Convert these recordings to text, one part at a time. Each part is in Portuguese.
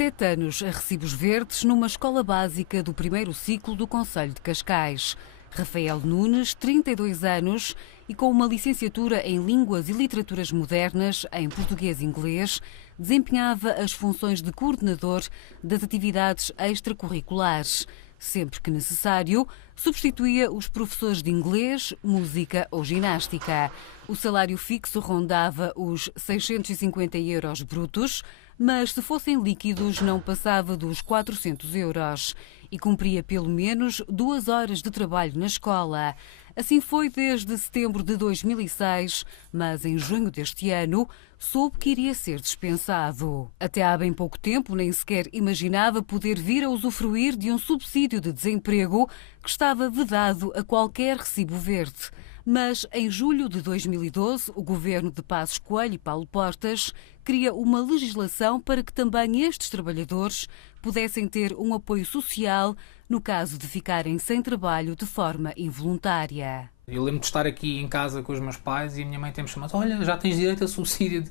7 anos a recibos verdes numa escola básica do primeiro ciclo do concelho de Cascais. Rafael Nunes, 32 anos e com uma licenciatura em Línguas e Literaturas Modernas em Português e Inglês, desempenhava as funções de coordenador das atividades extracurriculares. Sempre que necessário, substituía os professores de inglês, música ou ginástica. O salário fixo rondava os 650 euros brutos, mas se fossem líquidos não passava dos 400 euros e cumpria pelo menos 2 horas de trabalho na escola. Assim foi desde setembro de 2006, mas em junho deste ano soube que iria ser dispensado. Até há bem pouco tempo nem sequer imaginava poder vir a usufruir de um subsídio de desemprego que estava vedado a qualquer recibo verde. Mas em julho de 2012, o governo de Passos Coelho e Paulo Portas cria uma legislação para que também estes trabalhadores pudessem ter um apoio social no caso de ficarem sem trabalho de forma involuntária. Eu lembro de estar aqui em casa com os meus pais e a minha mãe tem-me chamado: olha, já tens direito a subsídio de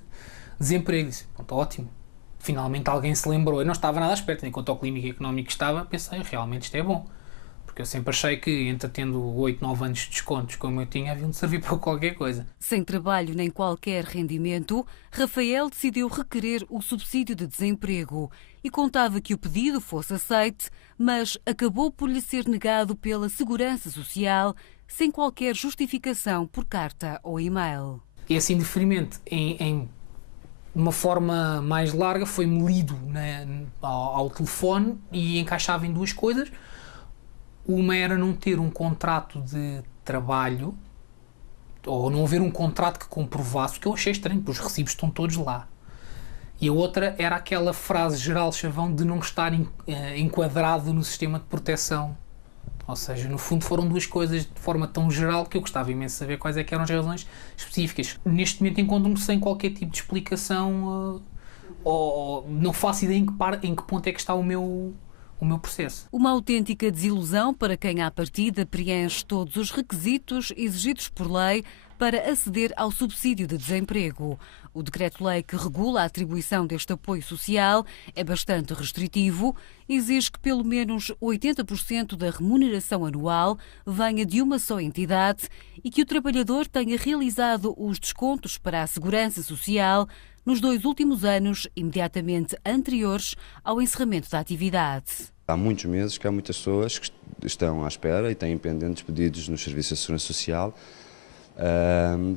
desemprego. Disse: pronto, ótimo. Finalmente alguém se lembrou. Eu não estava nada esperto, enquanto ao clínico económico estava, pensei, realmente isto é bom. Porque eu sempre achei que, entre tendo 8, 9 anos de descontos como eu tinha, haviam de servir para qualquer coisa. Sem trabalho nem qualquer rendimento, Rafael decidiu requerer o subsídio de desemprego e contava que o pedido fosse aceite, mas acabou por lhe ser negado pela Segurança Social, sem qualquer justificação por carta ou e-mail. Esse indeferimento, de uma forma mais larga, foi-me lido ao telefone e encaixava em 2 coisas. Uma era não ter um contrato de trabalho, ou não haver um contrato que comprovasse, o que eu achei estranho, porque os recibos estão todos lá. E a outra era aquela frase geral chavão de não estar enquadrado no sistema de proteção. Ou seja, no fundo foram 2 coisas de forma tão geral que eu gostava imenso de saber quais é que eram as razões específicas. Neste momento encontro-me sem qualquer tipo de explicação, ou não faço ideia em que ponto é que está o meu processo. Uma autêntica desilusão para quem à partida preenche todos os requisitos exigidos por lei para aceder ao subsídio de desemprego. O decreto-lei que regula a atribuição deste apoio social é bastante restritivo, exige que pelo menos 80% da remuneração anual venha de uma só entidade e que o trabalhador tenha realizado os descontos para a Segurança Social nos 2 últimos anos imediatamente anteriores ao encerramento da atividade. Há muitos meses que há muitas pessoas que estão à espera e têm pendentes pedidos nos serviços de segurança social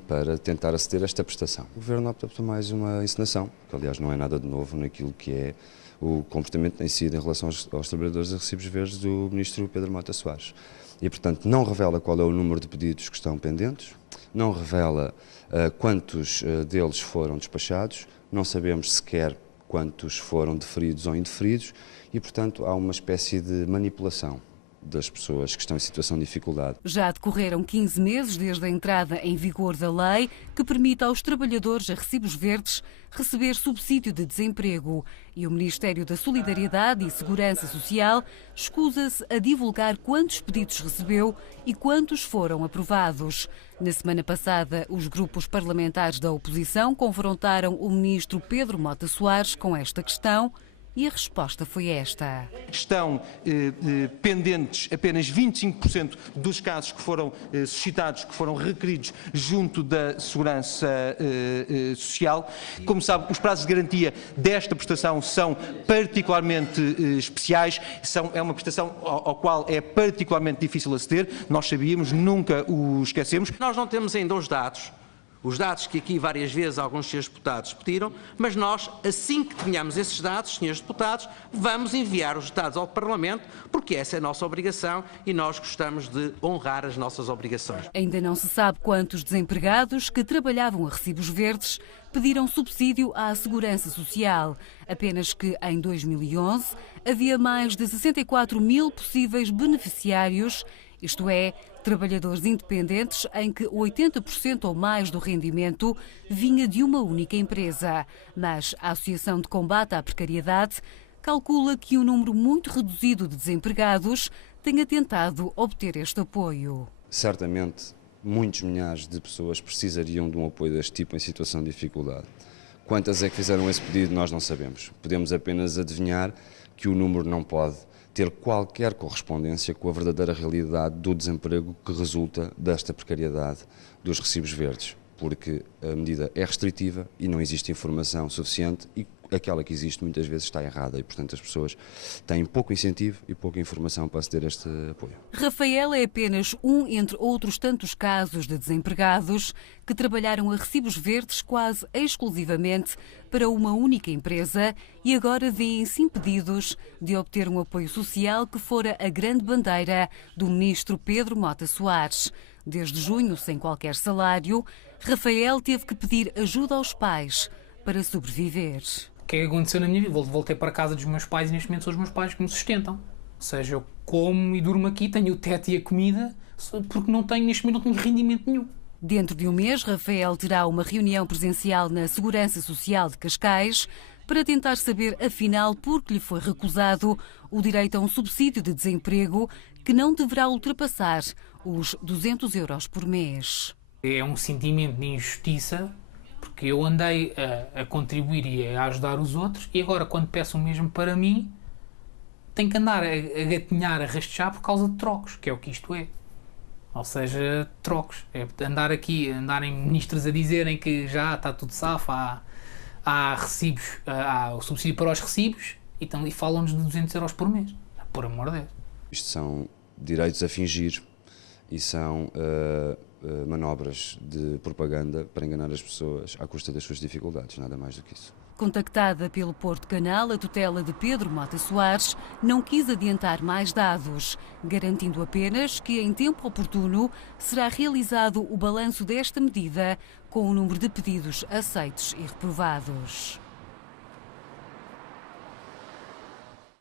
para tentar aceder a esta prestação. O Governo opta por mais uma encenação, que aliás não é nada de novo naquilo que é o comportamento que tem sido em relação aos trabalhadores de recibos verdes do Ministro Pedro Mota Soares. E, portanto, não revela qual é o número de pedidos que estão pendentes, não revela quantos deles foram despachados, não sabemos sequer quantos foram deferidos ou indeferidos e, portanto, há uma espécie de manipulação das pessoas que estão em situação de dificuldade. Já decorreram 15 meses desde a entrada em vigor da lei que permite aos trabalhadores a recibos verdes receber subsídio de desemprego e o Ministério da Solidariedade e Segurança Social escusa-se a divulgar quantos pedidos recebeu e quantos foram aprovados. Na semana passada, os grupos parlamentares da oposição confrontaram o ministro Pedro Mota Soares com esta questão. E a resposta foi esta. Estão pendentes apenas 25% dos casos que foram suscitados, que foram requeridos junto da Segurança Social. Como sabe, os prazos de garantia desta prestação são particularmente especiais. É uma prestação ao qual é particularmente difícil aceder. Nós sabíamos, nunca o esquecemos. Nós não temos ainda os dados que aqui várias vezes alguns senhores deputados pediram, mas nós, assim que tenhamos esses dados, senhores deputados, vamos enviar os dados ao Parlamento, porque essa é a nossa obrigação e nós gostamos de honrar as nossas obrigações. Ainda não se sabe quantos desempregados que trabalhavam a recibos verdes pediram subsídio à Segurança Social. Apenas que em 2011 havia mais de 64 mil possíveis beneficiários, isto é, trabalhadores independentes em que 80% ou mais do rendimento vinha de uma única empresa. Mas a Associação de Combate à Precariedade calcula que um número muito reduzido de desempregados tenha tentado obter este apoio. Certamente, muitos milhares de pessoas precisariam de um apoio deste tipo em situação de dificuldade. Quantas é que fizeram esse pedido, nós não sabemos. Podemos apenas adivinhar que o número não pode ter qualquer correspondência com a verdadeira realidade do desemprego que resulta desta precariedade dos recibos verdes, porque a medida é restritiva e não existe informação suficiente e aquela que existe muitas vezes está errada e, portanto, as pessoas têm pouco incentivo e pouca informação para aceder a este apoio. Rafael é apenas um entre outros tantos casos de desempregados que trabalharam a recibos verdes quase exclusivamente para uma única empresa e agora vêem-se impedidos de obter um apoio social que fora a grande bandeira do ministro Pedro Mota Soares. Desde junho, sem qualquer salário, Rafael teve que pedir ajuda aos pais para sobreviver. O que é que aconteceu na minha vida? Voltei para a casa dos meus pais e neste momento são os meus pais que me sustentam. Ou seja, eu como e durmo aqui, tenho o teto e a comida, porque neste momento não tenho rendimento nenhum. Dentro de um mês, Rafael terá uma reunião presencial na Segurança Social de Cascais para tentar saber, afinal, por que lhe foi recusado o direito a um subsídio de desemprego que não deverá ultrapassar os 200 euros por mês. É um sentimento de injustiça, porque eu andei a contribuir e a ajudar os outros e agora, quando peço o mesmo para mim, tenho que andar a gatinhar, a rastejar por causa de trocos, que é o que isto é. Ou seja, trocos. É andarem ministros a dizerem que já está tudo safo, há recibos, há o subsídio para os recibos e falam-nos de 200 euros por mês. Por amor de Deus. Isto são direitos a fingir e são manobras de propaganda para enganar as pessoas à custa das suas dificuldades, nada mais do que isso. Contactada pelo Porto Canal, a tutela de Pedro Mota Soares não quis adiantar mais dados, garantindo apenas que, em tempo oportuno, será realizado o balanço desta medida com o número de pedidos aceitos e reprovados.